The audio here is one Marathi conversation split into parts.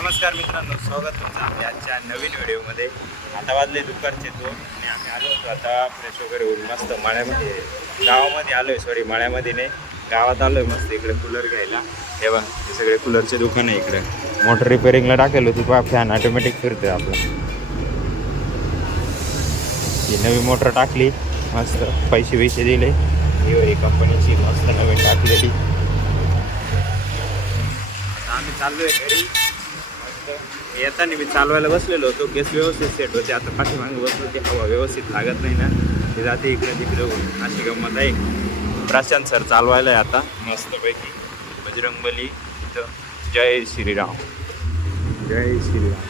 नमस्कार मित्रांनो, स्वागत तुमचं आपल्या आजच्या नवीन व्हिडिओमध्ये. आता वाजले दुपारचे 2 आणि आम्ही आलो होतो आता फ्रेश वगैरे होऊन मस्त मळ्यामध्ये गावामध्ये आलो आहे. सॉरी, मळ्यामध्ये नाही, गावात आलो आहे मस्त इकडे कूलर घ्यायला. हे बघा, हे सगळे कूलरचे दुकान आहे इकडे. मोटर रिपेअरिंगला टाकेल होती बा, फॅन ऑटोमॅटिक फिरते आपलं. ही नवी मोटर टाकली, मस्त पैसे दिले. ही कंपनीची मस्त नवीन टाकलेली. आम्ही चाललो आहे घरी. येताना मी चालवायला बसलेलो होतो, केस व्यवस्थित सेट होते. आता पाठीमागे बसलो की हवा व्यवस्थित लागत नाही ना, ते जाते इकडे तिकडे होऊन. अशी गंमत आहे. प्रशांत सर चालवायला आहे आता मस्तपैकी. बजरंगबली इथं. जय श्रीराम, जय श्रीराम.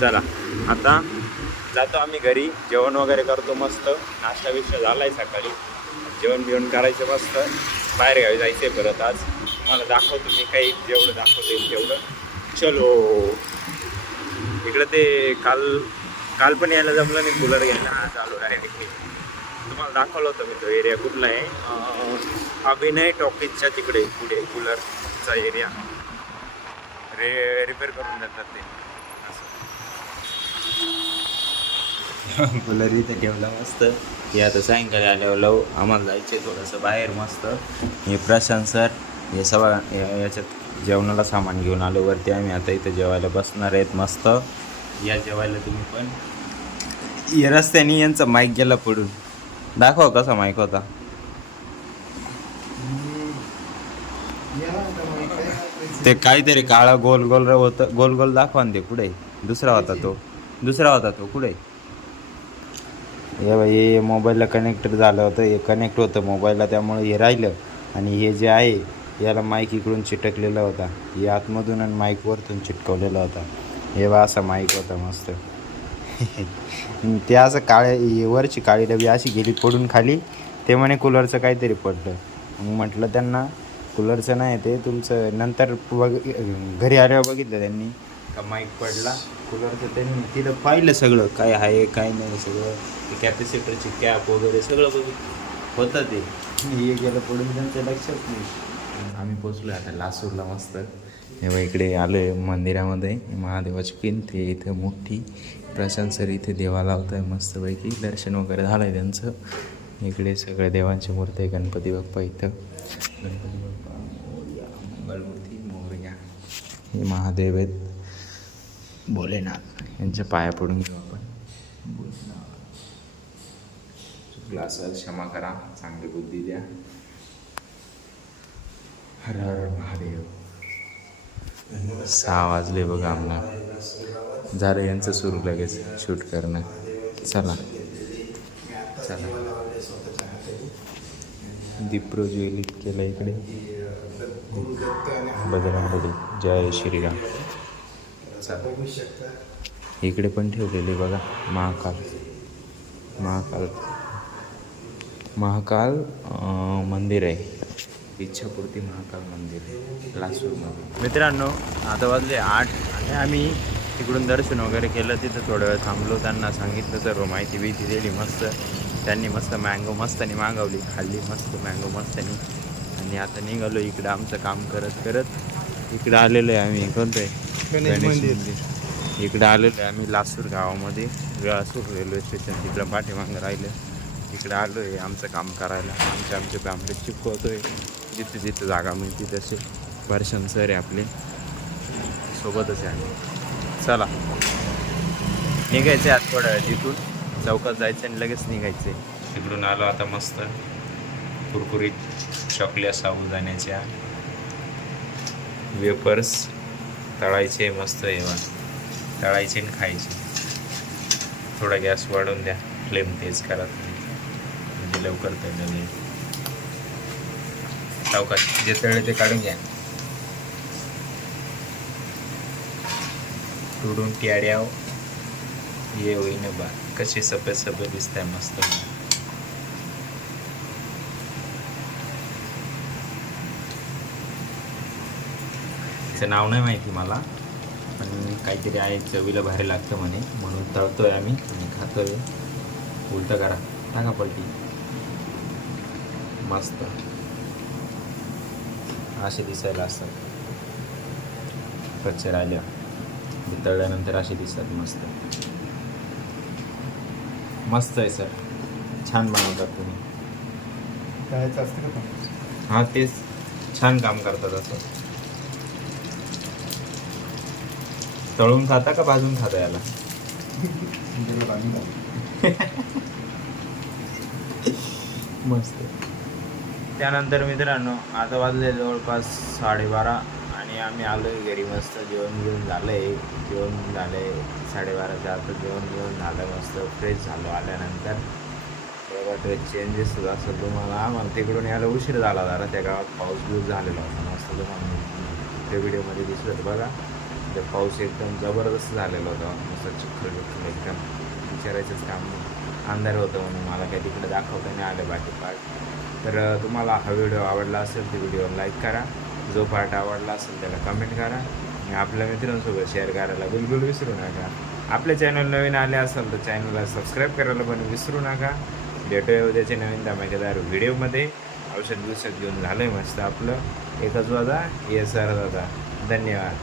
चला आता जातो आम्ही घरी. जेवण वगैरे करतो मस्त. नाश्ता बिष्टा झाला आहे सकाळी. जेवण बिवण करायचं मस्त. बाहेर गावी जायचं आहे परत आज. तुम्हाला दाखवतो मी, काही जेवढं दाखवता येईल तेवढं. चलो. इकडं ते काल पण यायला जमलं नाही कूलर घ्यायला. आज आलो डायरेक्ट. तुम्हाला दाखवलं होतं मी तो एरिया कुठला आहे. अभिनय टॉकीजच्या तिकडे पुढे कूलरचा एरिया. रिपेअर करून देतात ते असं. कूलर इथे ठेवला मस्त. हे आता सायंकाळी आल्यावर लव आम्हाला जायचे थोडंसं बाहेर मस्त. हे प्रशांत सर हे सगळं याच्यात जेवणाला सामान घेऊन आलो वरती. आम्ही आता इथं जेवायला बसणार आहेत मस्त. या जेवायला तुम्ही पण. या रस्त्याने यांचा माईक गेला पडून. दाखव कसा माईक होता. ते काहीतरी काळा गोल गोल होतं. गोल गोल दाखवा ना. ते कुठे दुसरा होता तो कुठे. हे मोबाईलला कनेक्टर झालं होतं. हे कनेक्ट होतं मोबाईलला, त्यामुळे हे राहिलं. आणि हे जे आहे याला माईक इकडून चिटकलेला होता. हे आतमधून आणि माईक वरतून चिटकवलेला होता. हे बा असा माईक होता मस्त. ते असं वरची काळी डबी अशी गेली पडून खाली. ते म्हणे कूलरचं काहीतरी पडलं. मग म्हटलं त्यांना कूलरचं नाही ते तुमचं. नंतर घरी आल्यावर बघितलं त्यांनी का माईक पडला कूलरचं. त्यांनी तिथं पाहिलं सगळं काय आहे काय नाही सगळं. कॅपॅसिटरची कॅप वगैरे सगळं बघितलं होतं. ते हे गेलं पडून त्यांचं लक्षात नाही. आम्ही पोचलो आता लासूरला मस्त. तेव्हा इकडे आलो आहे मंदिरामध्ये. महादेवाची पिंड आहे इथं मोठी. प्रशांत सर इथे देवा लावत आहे मस्तपैकी. दर्शन वगैरे झालं आहे त्यांचं. इकडे सगळ्या देवांच्या मूर्ती आहे. गणपती बाप्पा इथं. गणपती बाप्पा मोरया, मंगलमूर्ती मोरया. हे महादेव आहेत. भोलेनाथ यांच्या पाया पडून घेऊ आपण. चुकला असेल क्षमा करा, चांगली बुद्धी द्या. हर हर महादेव. 6 वाजले बघा आम्हाला. झालं यांचं सुरू लगेच शूट करणं. चला दीप प्रज्वलित केलं इकडे. बजरंगबली जय श्रीराम. चला इकडे पण ठेवलेली बघा महाकाल मंदिर आहे. इच्छापूर्ती महाकाल मंदिर आहे लासूरमध्ये. मित्रांनो आता वाजले 8 आणि आम्ही तिकडून दर्शन वगैरे केलं. तिथं थोडा वेळ थांबलो. त्यांना सांगितलं सर्व माहिती बिहिती दिली मस्त. त्यांनी मस्त मँगो मस्तनी मागवली, खाल्ली मस्त मँगो मस्तनी. आणि आता निघालो इकडं आमचं काम करत इकडं आलेलो आहे आम्ही. कोणतं आहे गणेश मंदिर. इकडं आलेलो आहे आम्ही लासूर गावामध्ये. लासूर रेल्वे स्टेशन तिकडं पाठीमागं राहिलं. इकडं आलो आहे आमचं काम करायला. आमचे पॅम्पलेट चिपकवतो आहे. जिथे जागा मिळते तसे. वर्षण सर आहे आपले सोबतच आहे आम्ही. चला निघायचं आहे आज थोड्या वेळ. तिथून चौकात जायचं आणि लगेच निघायचं आहे. तिकडून आलो आता मस्त. कुरकुरीत चॉकलेट साबुदाण्याच्या वेपर्स तळायचे मस्त. येवा तळायचे आणि खायचे. थोडा गॅस वाढवून द्या, फ्लेम तेज करा म्हणजे लवकर तळलं नाही. चौकात जे तळे ते काढून घ्या. तुडून ट्याड्याव ये होईन बा. कसे सफेद दिसत आहे मस्त. त्याचं नाव नाही माहिती मला, पण काहीतरी आहे चवीला भारी लागतं म्हणे, म्हणून तळतोय आम्ही आणि खातोय. उलटं करा, टाका पलटी. मस्त असे दिसायला असतात. कच्चे राहिल्या तळल्यानंतर असे दिसतात मस्त. मस्त आहे सर, छान बनवतात तुम्ही. तळायचं असतं का पण? हां तेच, छान काम करतात असं. तळून खाता का भाजून खाता याला? त्याला भाजून टाक. मस्त. त्यानंतर मित्रांनो आता वाजले जवळपास 12:30 आणि आम्ही आलो आहे घरी. मस्त जेवण घेऊन झालं आहे, जेवण झालं आहे 12:30च्या आता. जेवण झालं, मस्त फ्रेश झालो. आल्यानंतर बघा ड्रेस चेंजेस असं तुम्हाला. आम्हाला तिकडून यायला उशीर झाला जरा, त्या गावात पाऊस बिऊस झालेला होता मस्त. तुम्हाला त्या व्हिडिओमध्ये दिसलं होतं बघा, ते पाऊस एकदम जबरदस्त झालेला होता, मस्त चिखल एकदम विचारायचंच काम नाही. अंधार होतं म्हणून मला काही तिकडे दाखवता नाही आलं बाकी पार्ट. तर तुम्हाला हा व्हिडिओ आवडला असेल तर व्हिडिओ लाईक करा, जो पार्ट आवडला असेल त्याला कमेंट करा आणि आपल्या मित्रांसोबत शेअर करायला बिलकुल विसरू नका. आपल्या चॅनल नवीन आले असेल तर चॅनलला सबस्क्राईब करायला पण विसरू नका. भेटूया उद्याच्या नवीन धमाकेदार व्हिडिओमध्ये. औषध घेऊन झालं आहे मस्त आपलं. एकच वाजा, ये सर दादा. धन्यवाद.